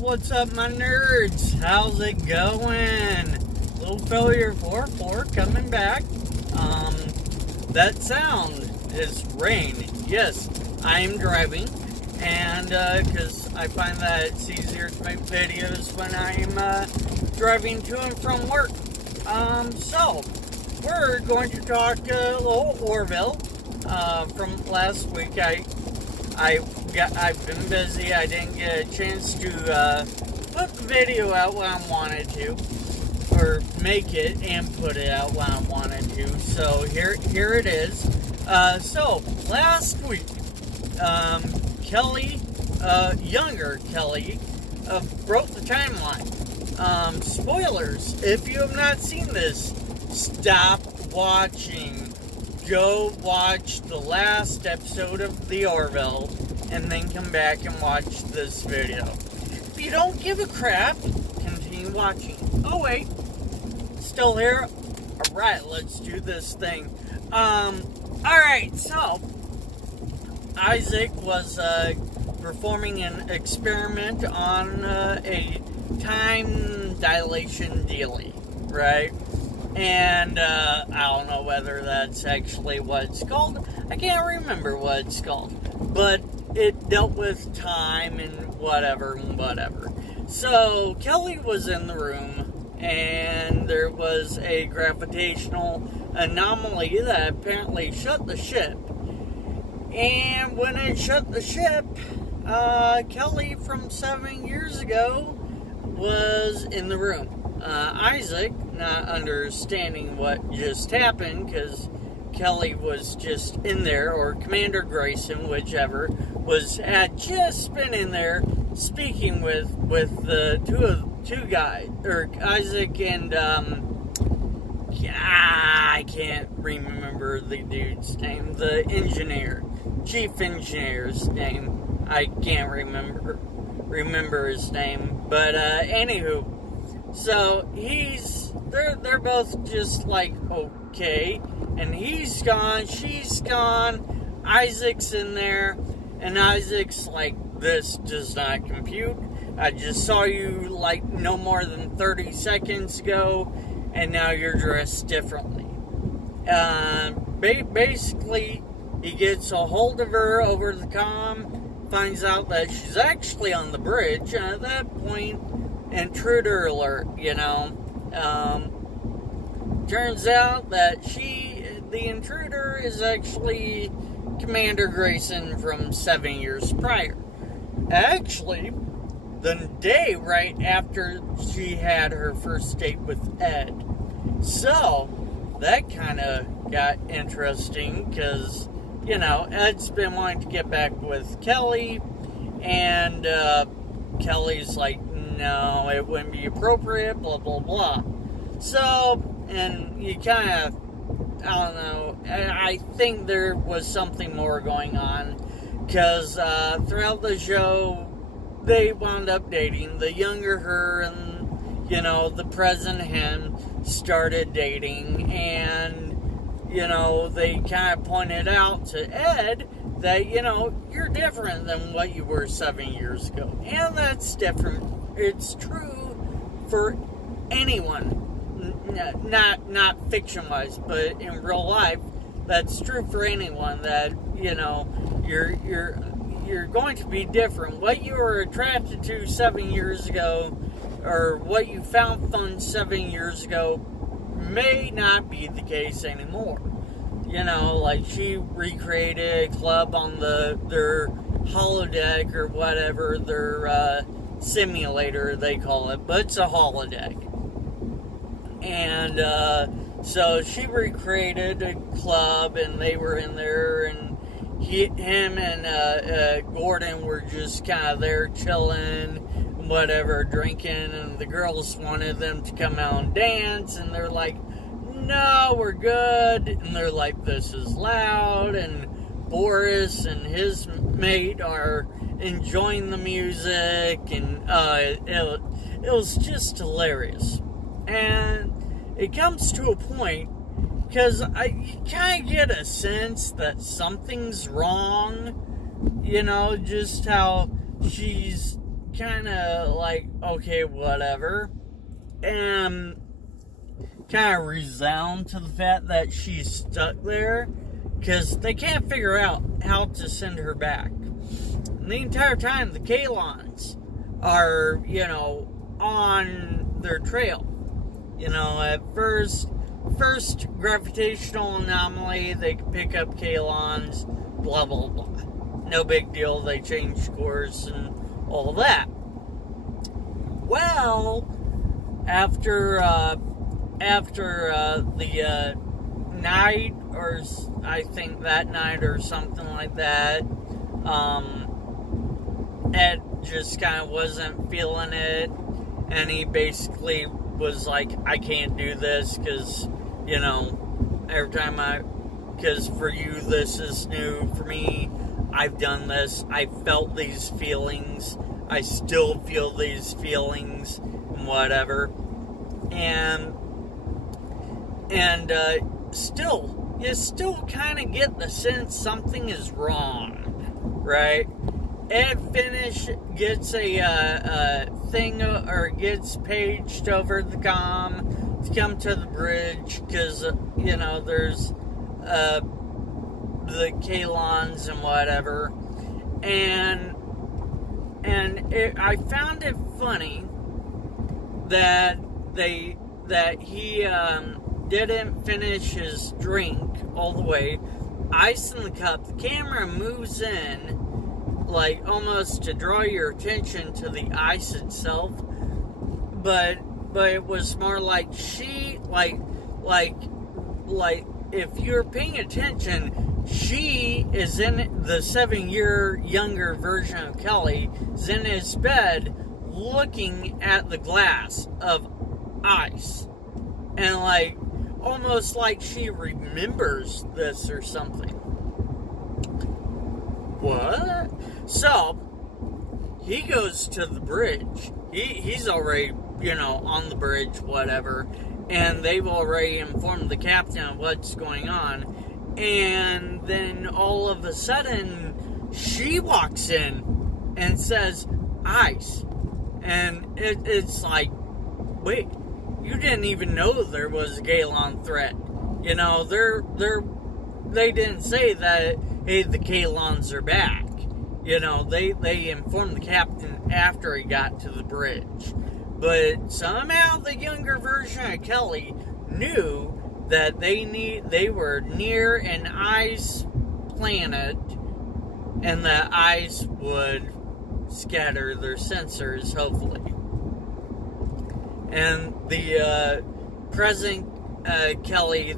what's up, my nerds? How's it going? Little failure 4 coming back. That sound is rain. Yes, I am driving, and because I find that it's easier to make videos when I'm driving to and from work. So we're going to talk a little Orville. From last week, I've been busy. I didn't get a chance to put the video out when I wanted to, or make it and put it out when I wanted to. So here it is. So last week, Kelly, younger Kelly, broke the timeline. Spoilers. If you have not seen this, stop watching. Go watch the last episode of the Orville, and then come back and watch this video. If you don't give a crap, continue watching. Oh wait, still here? Alright, let's do this thing. Alright, so Isaac was performing an experiment on a time dilation dealie, right? And I don't know whether that's actually what it's called. I can't remember what it's called. But it dealt with time and whatever. So Kelly was in the room, and there was a gravitational anomaly that apparently shut the ship. And when it shut the ship, Kelly from 7 years ago was in the room. Isaac, not understanding what just happened, because Kelly was just in there, or Commander Grayson, whichever, had just been in there speaking with the two guys, or Isaac and I can't remember the dude's name, the engineer, chief engineer's name. I can't remember his name, but anywho. So they're both just like, okay, and he's gone, she's gone, Isaac's in there, and Isaac's like, this does not compute. I just saw you like no more than 30 seconds ago, and now you're dressed differently. Basically, he gets a hold of her over the comm, finds out that she's actually on the bridge, and at that point, intruder alert, turns out that the intruder is actually Commander Grayson from 7 years prior. Actually, the day right after she had her first date with Ed. So, that kind of got interesting, because, Ed's been wanting to get back with Kelly, and Kelly's like, no, it wouldn't be appropriate, blah, blah, blah. So, and you kind of, I don't know, I think there was something more going on, because throughout the show, they wound up dating. The younger her and, the present him started dating, and, they kind of pointed out to Ed that, you're different than what you were 7 years ago. And that's different. It's true for anyone, not fiction-wise, but in real life, that's true for anyone, that, you're going to be different. What you were attracted to 7 years ago, or what you found fun 7 years ago, may not be the case anymore. Like she recreated a club on their holodeck or whatever, their simulator they call it, but it's a holodeck. And so she recreated a club, and they were in there, and him and Gordon were just kind of there chilling, whatever, drinking, and the girls wanted them to come out and dance, and they're like, no, we're good. And they're like, this is loud. And Boris and his mate are enjoying the music, and it was just hilarious. And it comes to a point, because you kind of get a sense that something's wrong, just how she's kind of like, okay, whatever. And kind of resound to the fact that she's stuck there because they can't figure out how to send her back. And the entire time, the Kalons are, on their trail. At first gravitational anomaly, they can pick up Kalons, blah, blah, blah. No big deal, they change course and all that. Well, after the night, or I think that night or something like that, Ed just kind of wasn't feeling it, and he basically was like, I can't do this, because, because for you this is new, for me, I've done this, I felt these feelings, I still feel these feelings, and whatever, and you still kind of get the sense something is wrong, right? Ed gets a thing, or gets paged over the comm to come to the bridge, because, there's the Kalons and whatever, and I found it funny that he didn't finish his drink all the way, ice in the cup. The camera moves in, like, almost to draw your attention to the ice itself, but it was more like she, like if you're paying attention, she is in the 7-year younger version of Kelly, is in his bed looking at the glass of ice, and like almost like she remembers this or something. What? So he goes to the bridge. He's already, on the bridge, whatever, and they've already informed the captain of what's going on. And then all of a sudden, she walks in and says, ice. And it's like, wait, you didn't even know there was a Kalon threat. They didn't say that, hey, the Kalons are back. They informed the captain after he got to the bridge. But somehow the younger version of Kelly knew that they were near an ice planet, and that ice would scatter their sensors, hopefully. And the present Kelly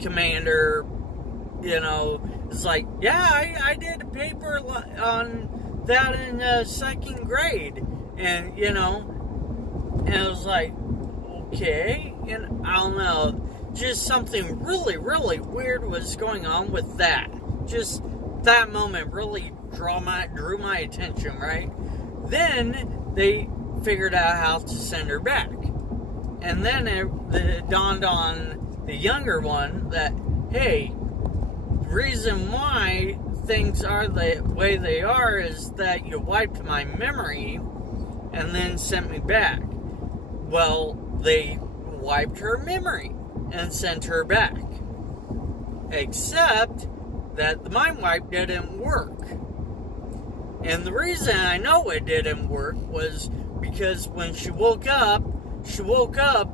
commander, is like, yeah, I did a paper on that in second grade, and and it was like, okay, and I don't know, just something really, really weird was going on with that. Just that moment really drew my attention, right? Then they figured out how to send her back, and then it dawned on the younger one that, hey, the reason why things are the way they are is that you wiped my memory and then sent me back. Well, they wiped her memory and sent her back, except that the mind wipe didn't work. And the reason I know it didn't work was because when she woke up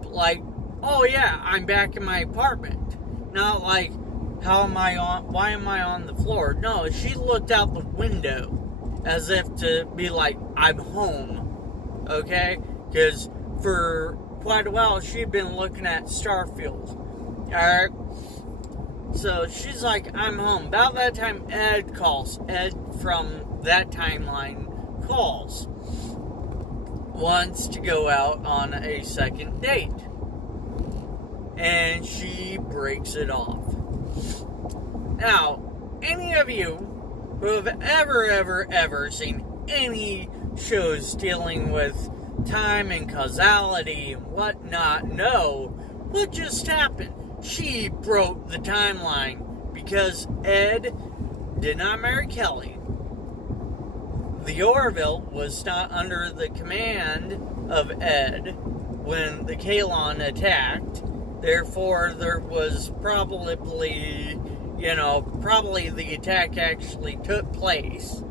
like, oh yeah, I'm back in my apartment. Not like, why am I on the floor? No, she looked out the window as if to be like, I'm home. Okay? Because for quite a while, she'd been looking at Starfield. Alright? So she's like, I'm home. About that time, Ed calls. Ed from that timeline calls. Wants to go out on a second date. And she breaks it off. Now, any of you who have ever seen any shows dealing with time and causality and whatnot know what just happened. She broke the timeline because Ed did not marry Kelly. the Orville was not under the command of Ed when the Kalon attacked. Therefore, there was probably the attack actually took place.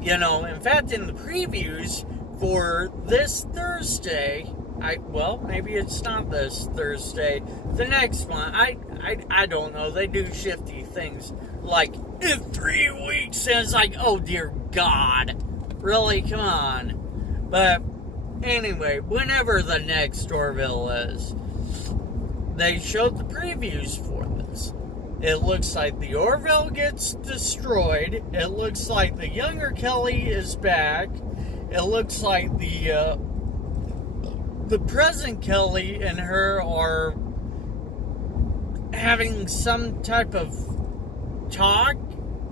In fact, in the previews for this Thursday, maybe it's not this Thursday, the next one, I don't know, they do shifty things, like, in 3 weeks, and it's like, oh dear God, really, come on. But, anyway, whenever the next Orville is, they showed the previews for this. It looks like the Orville gets destroyed. It looks like the younger Kelly is back. It looks like the present Kelly and her are having some type of talk.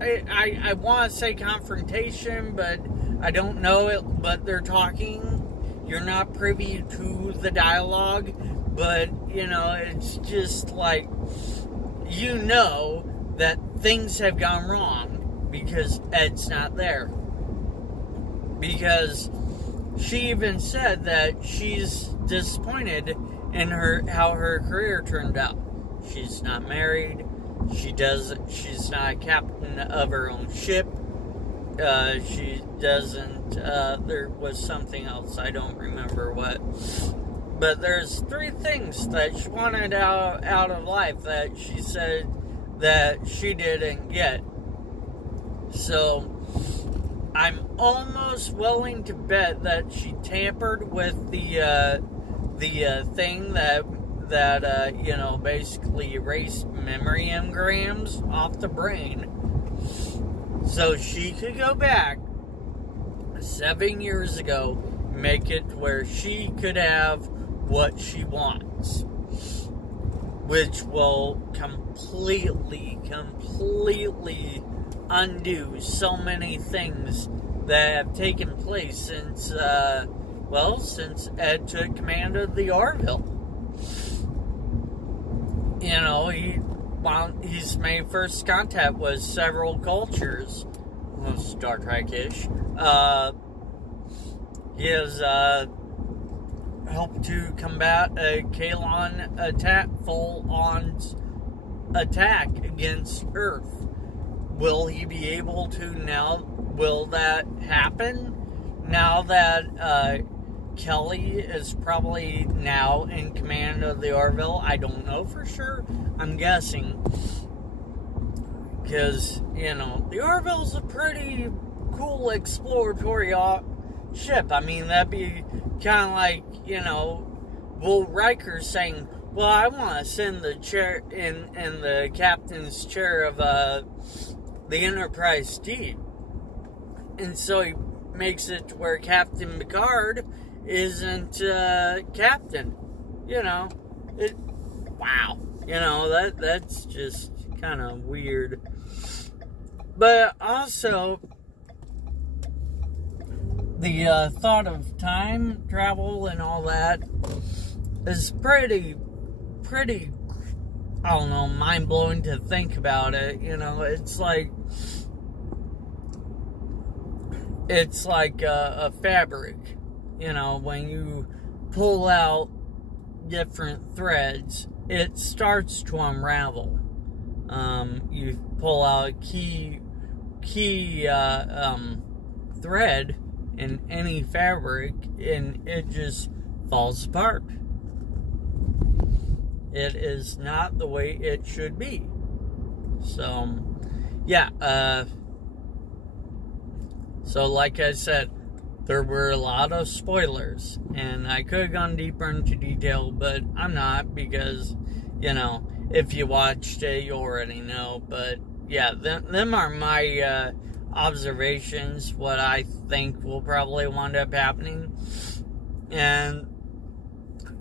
I want to say confrontation, but I don't know it. But they're talking. You're not privy to the dialogue, but it's just like, that things have gone wrong because Ed's not there. Because she even said that she's disappointed in how her career turned out. She's not married. She's not a captain of her own ship. She doesn't, there was something else, I don't remember what. But there's 3 things that she wanted out of life that she said that she didn't get. So, I'm almost willing to bet that she tampered with the thing that basically erased memory engrams off the brain. So she could go back 7 years ago, make it to where she could have what she wants, which will completely undo so many things that have taken place since Ed took command of the Orville. His main first contact was several cultures, Star Trek-ish. He has helped to combat a Kalon full-on attack against Earth. Will he be able to now? Will that happen now that Kelly is probably now in command of the Orville? I don't know for sure. I'm guessing. Because, the Orville's a pretty cool exploratory ship. I mean, that'd be kind of like, Will Riker saying, well, I want to send the chair in the captain's chair of the Enterprise D. And so he makes it to where Captain Picard isn't captain. Wow. That's just kind of weird. But also, the thought of time travel and all that is pretty, I don't know, mind-blowing to think about it. It's like a fabric. When you pull out different threads, it starts to unravel. You pull out a key thread in any fabric, and it just falls apart. It is not the way it should be. So, yeah. So, like I said, there were a lot of spoilers, and I could have gone deeper into detail, but I'm not, because, if you watched it, you already know. But, yeah, them are my observations, what I think will probably wind up happening. And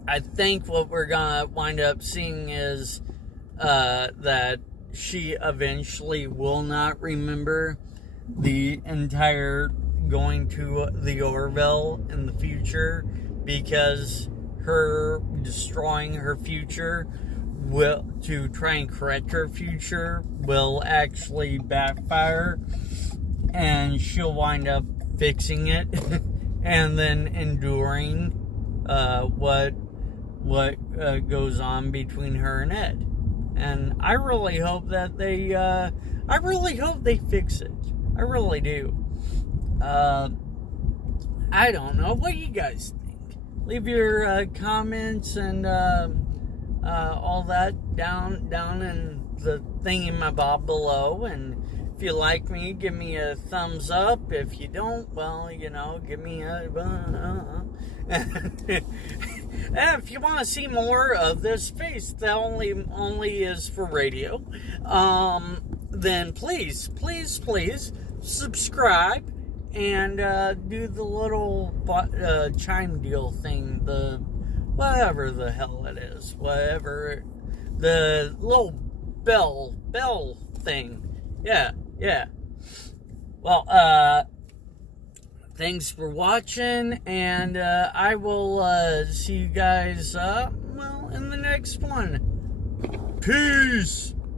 I think what we're gonna wind up seeing is that she eventually will not remember the entire going to the Orville in the future, because her destroying her future to try and correct her future will actually backfire, and she'll wind up fixing it and then enduring what goes on between her and Ed. And I really hope that they fix it. I really do. I don't know. What do you guys think? Leave your comments and all that down in the thingamabob below. And if you like me, give me a thumbs up. If you don't, well, give me a... And if you want to see more of this face that only is for radio, then please subscribe and do the little chime deal thing, the whatever the hell it is, whatever, the little bell thing. Yeah. Well, thanks for watching, and I will see you guys, in the next one. Peace!